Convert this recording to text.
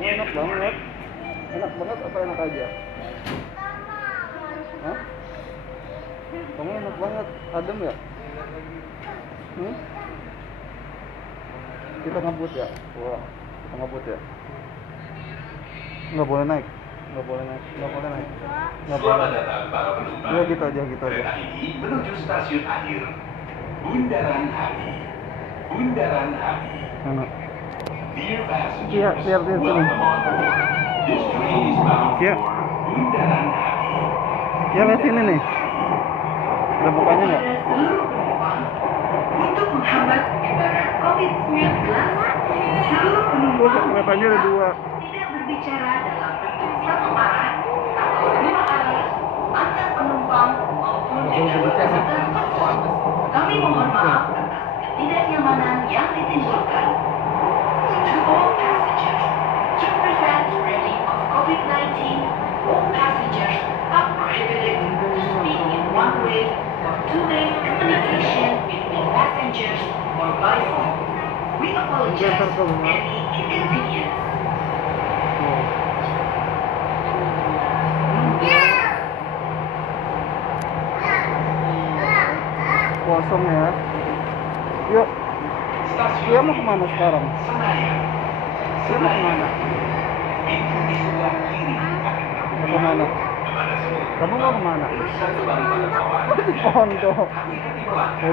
Kamu enak banget. Enak banget apa enak aja? Hah? Kamu enak banget. Adem ya? Kita ngebut ya? Wah, kita ngebut ya? Nggak boleh naik. Nggak boleh naik. Nggak boleh naik. Nggak boleh. Selamat datang para penumpang. Ya gitu aja, gitu aja. Kereta ini menuju stasiun akhir Bundaran HI. Bundaran HI. Enak. Dear passengers, Iya, biar sini. welcome on board. This train is bound Iya. for Bundaran HI. Ya lihat sini nih. Ada bukanya nggak? Seluruh penumpang, untuk menghambat penyebaran COVID-19, seluruh penumpang Keretanya ada dua. tidak berbicara dalam bentuk satu arah atau dua arah antar penumpang maupun peserta pesawat. Kami mohon maaf atas ketidaknyamanan yang ditimbulkan. To all passengers, to prevent spreading of COVID-19, all passengers are prohibited to speak in one way or two-way communication between passengers or by phone. We apologize for any inconvenience. Kosong ya. Yuk, dia mau kemana sekarang? Senayan. Dia mau kemana? Pintu di sebelah kiri akan Mau kemana? kepada seluruh Kamu mau kemana? penumpang. Bersatu pada kawan. Di pondok. Kami akan diperlakukan.